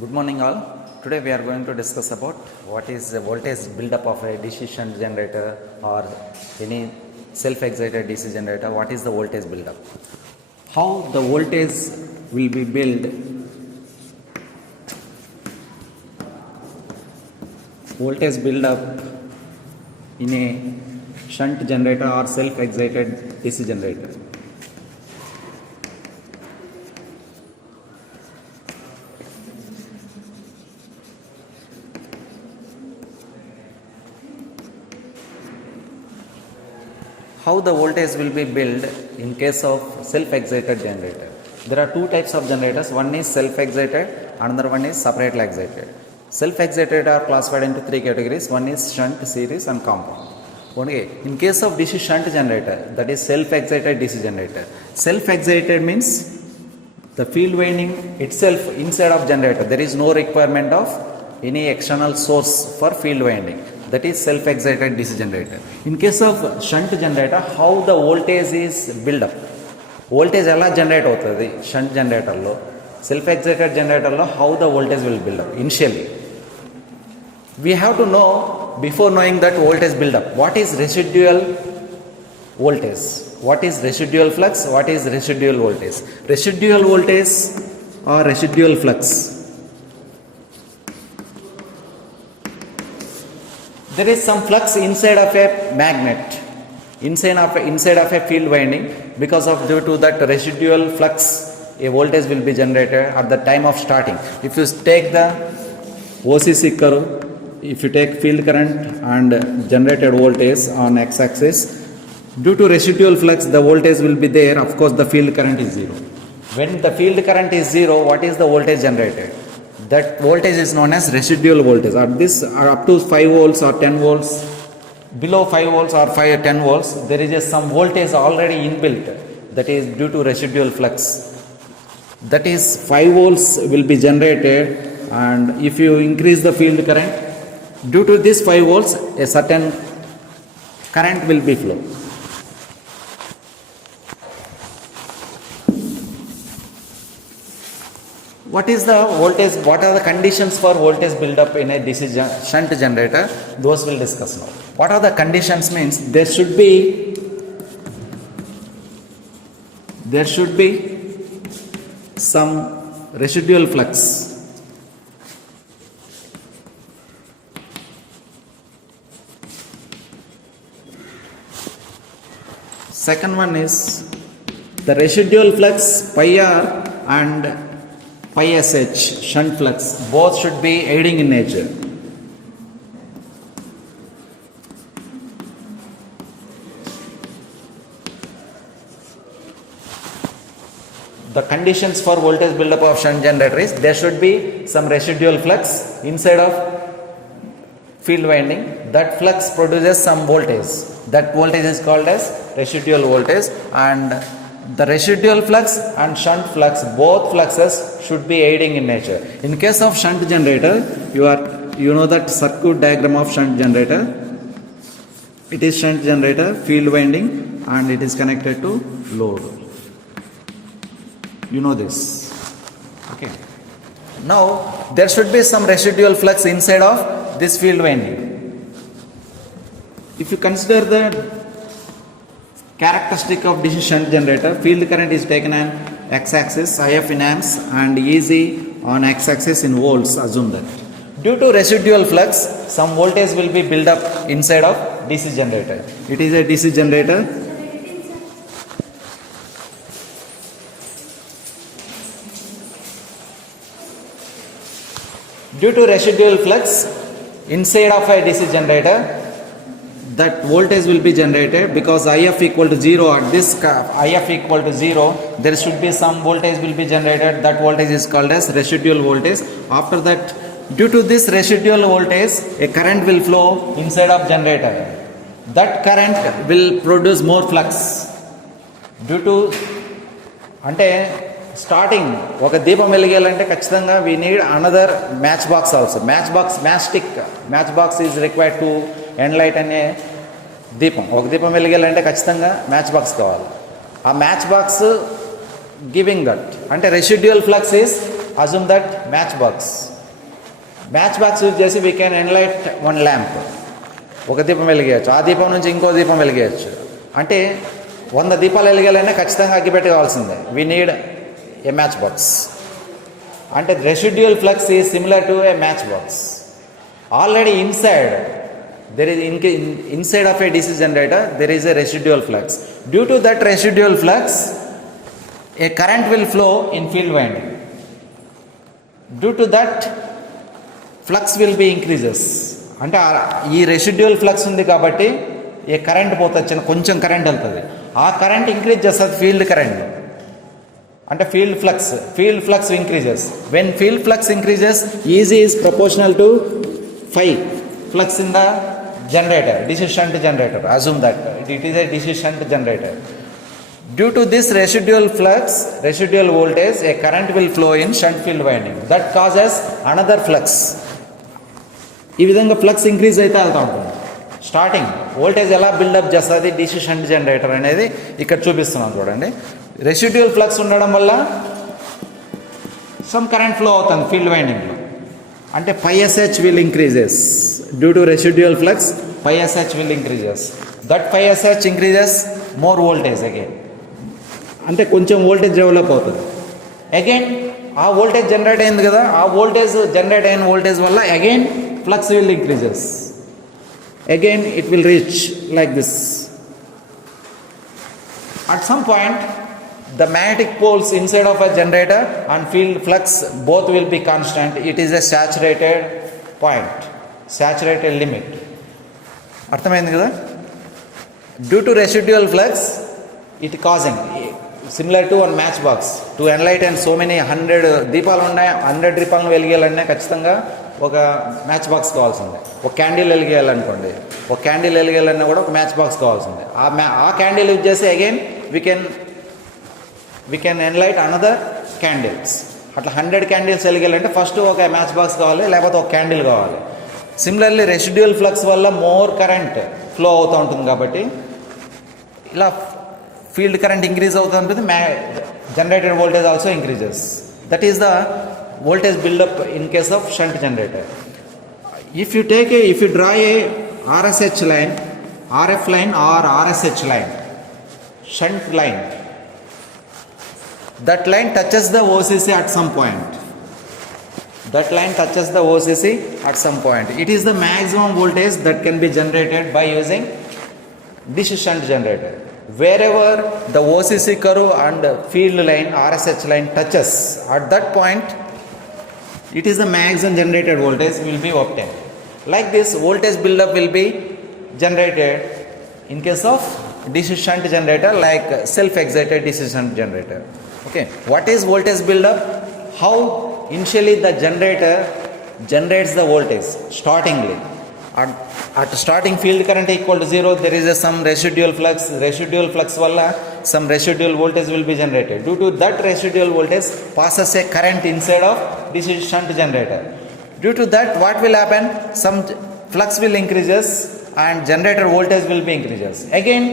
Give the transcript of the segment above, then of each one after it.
Good morning all. Today we are going to discuss about what is the voltage buildup of a DC shunt generator or any self-excited DC generator. What is the voltage buildup? How the voltage will be built? Voltage buildup in a shunt generator or self-excited DC generator. How the voltage will be built in case of self-excited generator. There are two types of generators. One is self-excited, another one is separately excited. Self-excited are classified into three categories. One is shunt, series and compound. Okay. In case of DC shunt generator, that is self-excited DC generator. Self-excited means the field winding itself inside of generator. There is no requirement of any external source for field winding. That is self-excited DC generator. In case of shunt generator, how the voltage is built up? Voltage ఎలా generate అవుతుంది shunt generator లో, self-excited generator లో how the voltage will build up initially. We have to know before knowing that voltage build up. What is residual voltage? What is residual flux? What is residual voltage? Residual voltage or residual flux? There is some flux inside of a magnet, inside of a field winding. Because of due to that residual flux, a voltage will be generated at the time of starting. If you take the OCC curve, if you take field current and generated voltage on x-axis, due to residual flux, the voltage will be there. Of course, the field current is zero. When the field current is zero, what is the voltage generated? That voltage is known as residual voltage. At this, up to 5 volts or 10 volts, below 5 volts or 10 volts, there is some voltage already inbuilt. That is due to residual flux. That is 5 volts will be generated, and if you increase the field current, due to this 5 volts, a certain current will be flow. What is the voltage? What are the conditions for voltage build-up in a DC shunt generator? Those we'll discuss now. What are the conditions? Means there should be some residual flux. Second one is the residual flux pi r and pi sh, shunt flux, both should be aiding in nature. The conditions for voltage buildup of shunt generator is there should be some residual flux inside of field winding. That flux produces some voltage. That voltage is called as residual voltage, and the residual flux and shunt flux, both fluxes should be aiding in nature. In case of shunt generator, you know that circuit diagram of shunt generator. It is shunt generator, field winding, and it is connected to load. You know this. Okay. Now there should be some residual flux inside of this field winding. If you consider the characteristic of DC shunt generator, field current is taken on x-axis, IF in amps, and EC on x-axis in volts. Assume that. Due to residual flux, some voltage will be built up inside of DC generator. It is a DC generator. Due to residual flux inside of a DC generator, that voltage will be generated because IF equal to 0. At this IF equal to 0, there should be some voltage will be generated. That voltage is called as residual voltage. After that, due to this residual voltage, a current will flow inside of generator. That current will produce more flux. Due to అంటే starting ఒక దీపం వెలిగేయాలంటే ఖచ్చితంగా we need another match box also. Match box is required to enlighten a దీపం. ఒక దీపం వెలిగేయాలంటే ఖచ్చితంగా match box కావాలి. ఆ మ్యాచ్ బాక్స్ గివింగ్ దట్ అంటే residual flux is assume that match box use చేసి we can enlight one lamp. ఒక దీపం వెలిగేయచ్చు, ఆ దీపం నుంచి ఇంకో దీపం వెలిగేయచ్చు. అంటే 100 దీపాలు వెలిగేయాలన్నా ఖచ్చితంగా అగ్గిపెట్టె కావాల్సిందే. We need a match box. అంటే residual flux is similar to a match box. Already inside there is inside of a DC generator there is a residual flux. Due to that residual flux a current will flow in field winding. Due to that flux will be increases. అంటే ఈ residual flux ఉంది కాబట్టి ఏ current పోతుంది, కొంచెం current వెళ్తుంది, ఆ current increase చేస్తుంది field current. అంటే field flux increases. When field flux increases easy is proportional to phi flux in the generator, DC shunt generator. Assume that it is a DC shunt generator. Due to this residual voltage, a current will flow in shunt field winding. That causes another flux. ఈ విధంగా flux increase అయితే వెళ్తూ ఉంటుంది. Starting voltage ఎలా buildup చేస్తుంది DC shunt generator అనేది ఇక్కడ చూపిస్తున్నాం చూడండి. రెసిడ్యువల్ ఫ్లక్స్ ఉండడం వల్ల సమ్ కరెంట్ ఫ్లో అవుతుంది ఫీల్డ్ వైండింగ్లో. అంటే phi sh will increases. Due to residual flux, phi sh will increases. That phi sh increases more voltage again. అంటే కొంచెం వోల్టేజ్ డెవలప్ అవుతుంది. అగైన్ ఆ వోల్టేజ్ జనరేట్ అయింది కదా, ఆ వోల్టేజ్ జనరేట్ అయిన వోల్టేజ్ వల్ల again flux will increases. Again it will reach like this. At some point the magnetic poles inside of a generator and field flux both will be constant. It is a saturated point, saturated limit. అర్థమైంది కదా. Due to residual flux it causing similar to one match box to enlighten so many 100 దీపాలు ఉన్నాయి. 100 దీపాలను వెలిగేయాలన్నా ఖచ్చితంగా ఒక match box కావాల్సిందే. ఒక candle వెలిగేయాలనుకోండి, ఒక క్యాండిల్ వెలిగేయాలన్నా కూడా ఒక మ్యాచ్ బాక్స్ కావాల్సిందే. ఆ క్యాండిల్ యూజ్ చేసి again we can enlight another candles. అట్లా 100 క్యాండిల్స్ వెలిగేయాలంటే ఫస్ట్ ఒక మ్యాచ్ బాక్స్ కావాలి, లేకపోతే ఒక క్యాండిల్ కావాలి. సిమిలర్లీ రెసిడ్యువల్ ఫ్లక్స్ వల్ల మోర్ కరెంట్ ఫ్లో అవుతూ ఉంటుంది కాబట్టి ఇలా ఫీల్డ్ కరెంట్ ఇంక్రీజ్ అవుతూ ఉంటుంది. Generated voltage also increases. That is the voltage buildup in case of shunt generator. If you draw a RSH line, RF line or RSH line, shunt line, that line touches the OCC at some point. It is the maximum voltage that can be generated by using DC shunt generator. Wherever the OCC curve and field line RSH line touches, at that point it is the maximum generated voltage will be obtained. Like this voltage buildup will be generated in case of DC shunt generator, like self-excited DC shunt generator. Okay, what is voltage buildup? How initially the generator generates the voltage startingly. At starting field current equal to 0, there is some residual flux valla some residual voltage will be generated. Due to that residual voltage passes a current inside of this shunt generator. Due to that what will happen? Some flux will increases and generator voltage will be increases. Again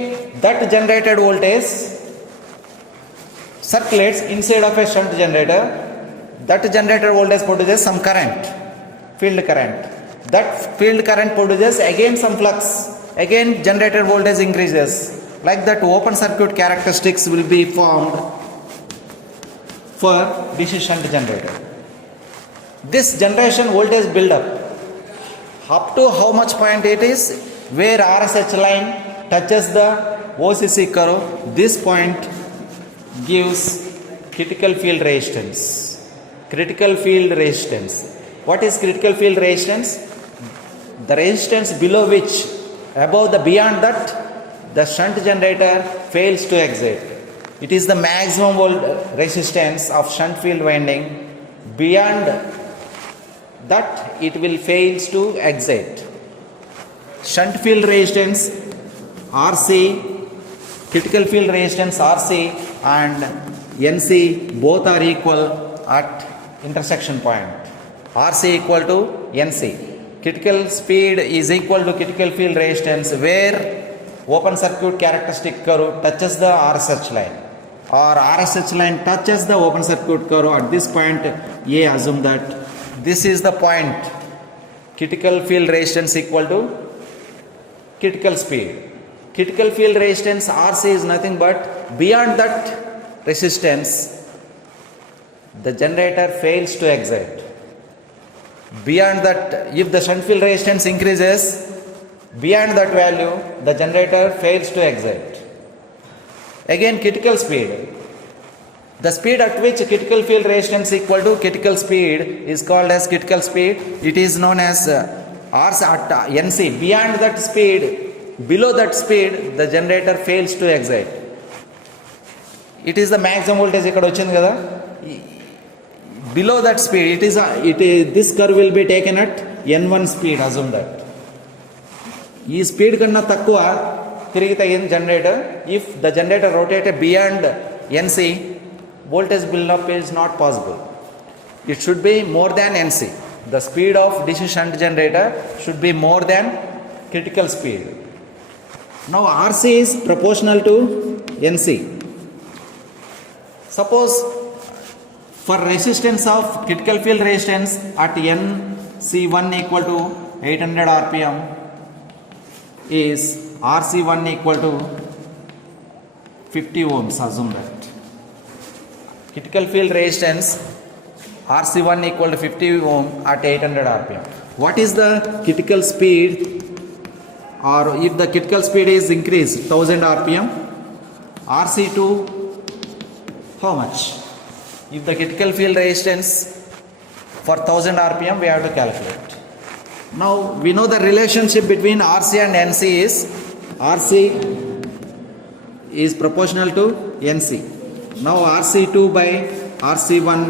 that generated voltage circulates inside of a shunt generator. That generator voltage produces some current, field current. That field current produces again some flux. Again generator voltage increases. Like that open circuit characteristics will be formed for DC shunt generator. This generation voltage build up to how much point it is, where RSH line touches the OCC curve, this point gives critical field resistance. What is critical field resistance? The resistance below which, beyond that, the shunt generator fails to excite. It is the maximum resistance of shunt field winding. Beyond that, it will fails to excite. Shunt field resistance RC, critical field resistance RC and NC both are equal at intersection point. RC equal to NC. Critical speed is equal to critical field resistance where open circuit characteristic curve touches the RSH line. or RSH line touches the open circuit curve at this point A, assume that this is the point critical field resistance equal to critical speed. Critical field resistance RC is nothing but beyond that resistance the generator fails to excite. Beyond that, if the shunt field resistance increases beyond that value, the generator fails to excite. Again, critical speed. The speed at which critical field resistance equal to critical speed is called as critical speed. It is known as R at NC. Beyond that speed, below that speed, the generator fails to excite. It is the maximum voltage ikkada vachindi kada. Below that speed, this curve will be taken at N1 speed, assume that. ఈ speed కన్నా తక్కువ తిరిగితే ఏం generator, if the generator rotated beyond NC, voltage build-up is not possible. It should be more than NC. The speed of DC shunt generator should be more than critical speed. Now RC is proportional to NC. Suppose for resistance of critical field resistance at NC1 equal to 800 RPM is RC1 equal to 50 ohms, assume that. Critical field resistance RC1 equal to 50 ohm at 800 RPM. What is the critical speed, or if the critical speed is increased 1000 RPM, RC2 how much? If the critical field resistance for 1000 RPM, we have to calculate. Now we know the relationship between RC and NC is RC is proportional to NC. Now RC2 by RC1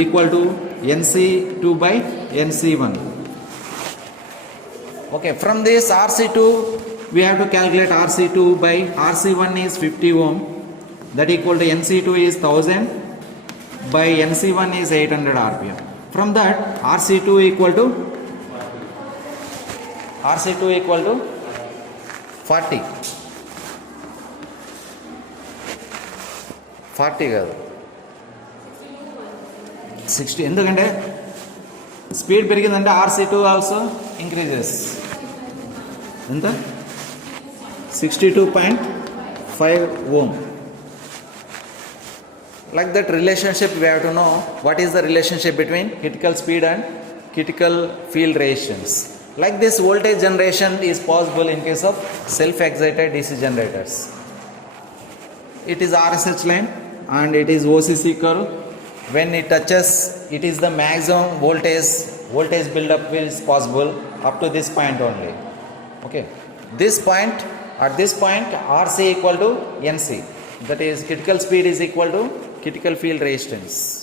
equal to NC2 by NC1. Okay, from this RC2 we have to calculate RC2 by RC1 is 50 ohm, that equal to NC2 is 1000 by NC1 is 800 RPM. From that RC2 equal to 40 కాదు 60. ఎందుకంటే speed పెరిగిందంటే RC2 also increases. ఎంత? 62.5 ohm. Like that relationship we have to know what is the relationship between critical speed and critical field resistance. Like this voltage generation is possible in case of self-excited DC generators. It is RSH line and it is OCC curve. When it touches, it is the maximum voltage build-up is possible up to this point only. Okay, at this point RC equal to NC, that is critical speed is equal to critical field resistance.